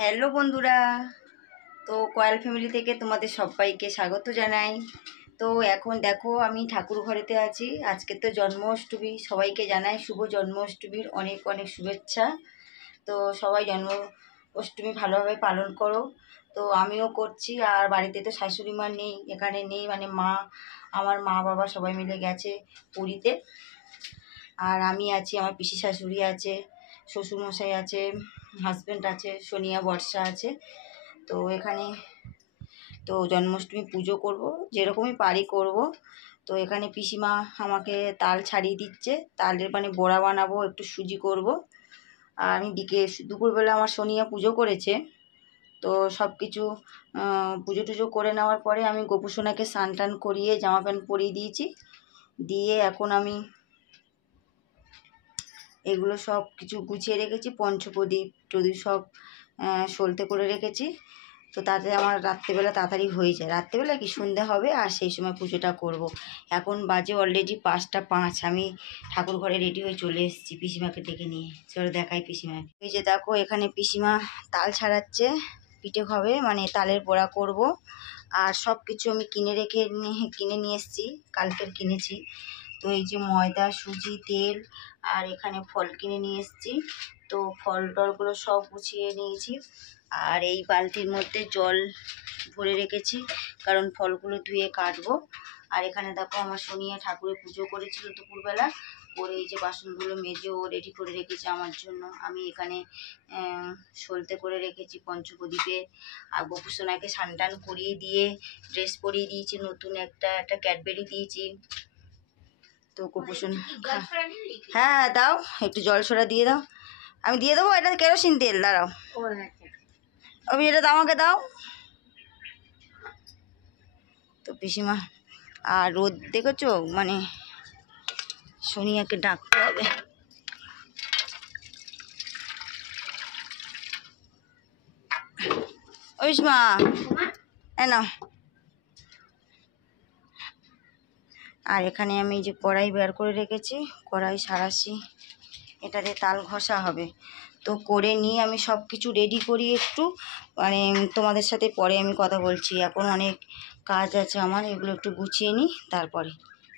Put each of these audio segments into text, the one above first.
Hello বন্ধুরা, তো Kayal family থেকে তোমাদের সবাইকে স্বাগত জানাই। তো এখন দেখো আমি ঠাকুর ঘরেতে আছি। আজকে তো জন্মাষ্টমী, সবাইকে জানাই শুভ জন্মাষ্টমীর অনেক অনেক শুভেচ্ছা। তো সবাই জন্মাষ্টমী ভালোভাবে পালন করো। তো আমিও করছি। আর বাড়িতে তো শাশুড়ি মা নেই, এখানে নেই, মানে আমার মা বাবা সবাই মিলে গেছে পুরীতে। আর আমি আছি, আমার পিসি শাশুড়ি আছে, শ্বশুরমশাই আছে, হাজব্যান্ড আছে, সোনিয়া বর্ষা আছে। তো এখানে তো জন্মাষ্টমী পুজো করব, যেরকমই পারি করব। তো এখানে পিসিমা আমাকে তাল ছাড়িয়ে দিচ্ছে, তালের মানে বড়া বানাবো, একটু সুজি করব। আর আমি দুপুরবেলা আমার সোনিয়া পুজো করেছে। তো সব কিছু পুজো টুজো করে নেওয়ার পরে আমি গোপুসোনাকে স্নান টান করিয়ে জামা প্যান্ট পরিয়ে দিয়েছি। দিয়ে এখন আমি এগুলো সব কিছু গুছিয়ে রেখেছি, পঞ্চপ্রদীপ টদীপ সব সলতে করে রেখেছি। তো তাতে আমার রাত্রেবেলা তাড়াতাড়ি হয়ে যায়, রাত্রেবেলা কি সন্ধ্যা হবে আর সেই সময় পুজোটা করব। এখন বাজে অলরেডি 5:05, আমি ঠাকুর ঘরে রেডি হয়ে চলে এসেছি পিসিমাকে ডেকে নিয়ে। চলো দেখাই পিসিমাকে। এই যে দেখো, এখানে পিসিমা তাল ছাড়াচ্ছে, পিঠে হবে, মানে তালের বড়া করব। আর সব কিছু আমি কিনে নিয়ে এসেছি, কালকের কিনেছি। তো এই যে ময়দা, সুজি, তেল, আর এখানে ফল কিনে নিয়ে এসেছি। তো ফল টলগুলো সব গুছিয়ে নিয়েছি। আর এই বালতির মধ্যে জল ভরে রেখেছি, কারণ ফলগুলো ধুয়ে কাটবো। আর এখানে দেখো আমার সোনিয়া ঠাকুরের পুজো করেছিল দুপুরবেলা করে, এই যে বাসনগুলো মেজে ও রেডি করে রেখেছে আমার জন্য। আমি এখানে সলতে করে রেখেছি পঞ্চপ্রদীপে। আর গোপুসোনাকে স্নান টান করিয়ে দিয়ে ড্রেস পরিয়ে দিয়েছি, নতুন একটা ক্যাডবেরি দিয়েছি। তো গোপুসোনা, হ্যাঁ দাও, একটু জল ছড়া দিয়ে দাও। আমি দিয়ে দেবো, এটা কেরোসিন তেল, দাঁড়াও। আমি এটা দাও, আমাকে দাও। তো পিসিমা, আর রোদ দেখেছো, মানে সোনিয়াকে ডাকতে হবে। ও পিসিমা, না। আর এখানে আমি যে কড়াই বের করে রেখেছি, কড়াই সারাশি, এটাতে তাল ঘষা হবে। তো করে নিয়ে আমি সব কিছু রেডি করি একটু, মানে তোমাদের সাথে পরে আমি কথা বলছি। এখন অনেক কাজ আছে আমার, এগুলো একটু গুছিয়ে নিই, তারপরে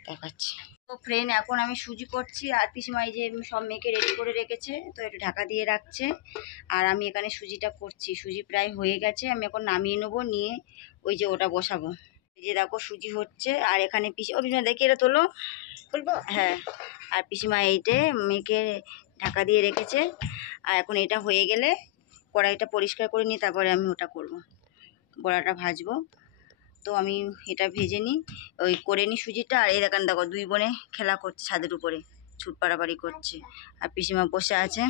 দেখাচ্ছি। তো ফ্রেন্ড, এখন আমি সুজি করছি। আর পিসিমা এই যে সব মেয়েকে রেডি করে রেখেছে, তো একটু ঢাকা দিয়ে রাখছে। আর আমি এখানে সুজিটা করছি, সুজি প্রায় হয়ে গেছে। আমি এখন নামিয়ে নেবো, নিয়ে ওই যে ওটা বসাবো। এই যে দেখো সুজি হচ্ছে। আর এখানে পিসিমা দেখি এটা তোলো, খুলবো, হ্যাঁ। আর পিসিমা এইটে মেয়েকে ঢাকা দিয়ে রেখেছে। আর এখন এটা হয়ে গেলে কড়াইটা পরিষ্কার করে নিই, তারপরে আমি ওটা করব, বড়াটা ভাজবো। তো আমি এটা ভেজে নিই, ওই করে নিই সুজিটা। আর এই দেখেন, দেখো দুই বোনে খেলা করছে ছাদের উপরে, ছুট পাড়াপাড়ি করছে। আর পিসিমা বসে আছে।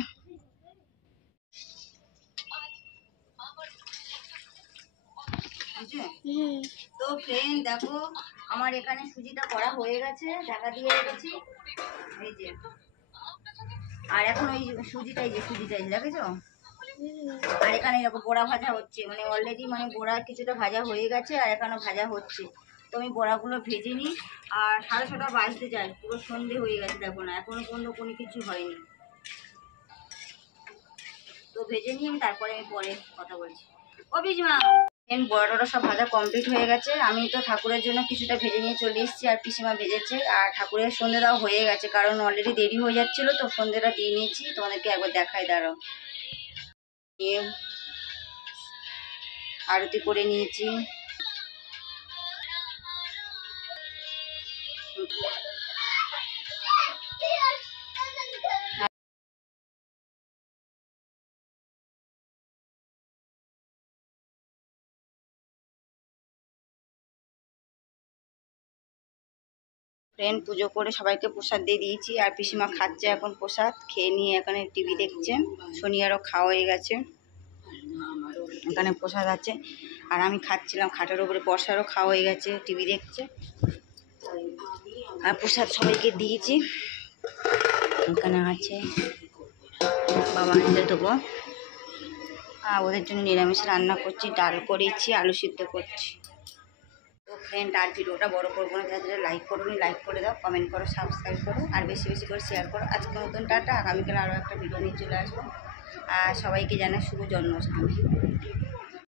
তো ফ্রেন্ড দেখো, আমার এখানে সুজিটা করা হয়ে গেছে, ঢাকা দিয়ে রেখেছি, এই যে। আর এখন ওই সুজিটাই দেখেছো। আর এখানে এরকম বড়া ভাজা হচ্ছে, মানে অলরেডি মানে বড়া কিছুটা ভাজা হয়ে গেছে, আর এখানে ভাজা হচ্ছে। তো আমি বড়াগুলো ভেজে নিই। আর 6:30 বাজতে যায়, পুরো সন্ধে হয়ে গেছে, দেখো না এখনো পর্যন্ত কোনো কিছু হয়নি। তো ভেজে নিই আমি, তারপরে আমি পরে কথা বলছি। ও পিসিমা, বড়াটা সব ভাজা কমপ্লিট হয়ে গেছে। আমি তো ঠাকুরের জন্য কিছুটা ভেজে নিয়ে চলে এসেছি, আর পিসিমা ভেজেছে। আর ঠাকুরের সন্ধে দেওয়া হয়ে গেছে, কারণ অলরেডি দেরি হয়ে যাচ্ছিলো, তো সন্ধেটা দিয়ে নিয়েছি। তোমাদেরকে একবার দেখাই, দাঁড়াও। আরতি করে নিয়েছি। ফ্রেন্ড, পুজো করে সবাইকে প্রসাদ দিয়ে দিয়েছি। আর পিসিমা খাচ্ছে এখন প্রসাদ, খেয়ে নিয়ে এখানে টিভি দেখছে। সোনিয়ারও খাওয়া হয়ে গেছে, এখানে প্রসাদ আছে। আর আমি খাচ্ছিলাম খাটের উপরে, বর্ষারও খাওয়া হয়ে গেছে, টিভি দেখছে। আর প্রসাদ সবাইকে দিয়েছি, এখানে আছে, বাবা আনতে দেবো। আর ওদের জন্য নিরামিষ রান্না করছি, ডাল করেছি, আলু সিদ্ধ করছি। তো ফ্রেন্ড, আর ভিডিওটা বড় করবো না, যারা লাইক করো, লাইক করে দাও, কমেন্ট করো, সাবস্ক্রাইব করো, আর বেশি বেশি করে শেয়ার করো। আজকের মতন টাটা। আগামীকাল আরও একটা ভিডিও নিয়ে চলে আসবো। আর সবাইকে জানাই শুভ জন্মাষ্টমী।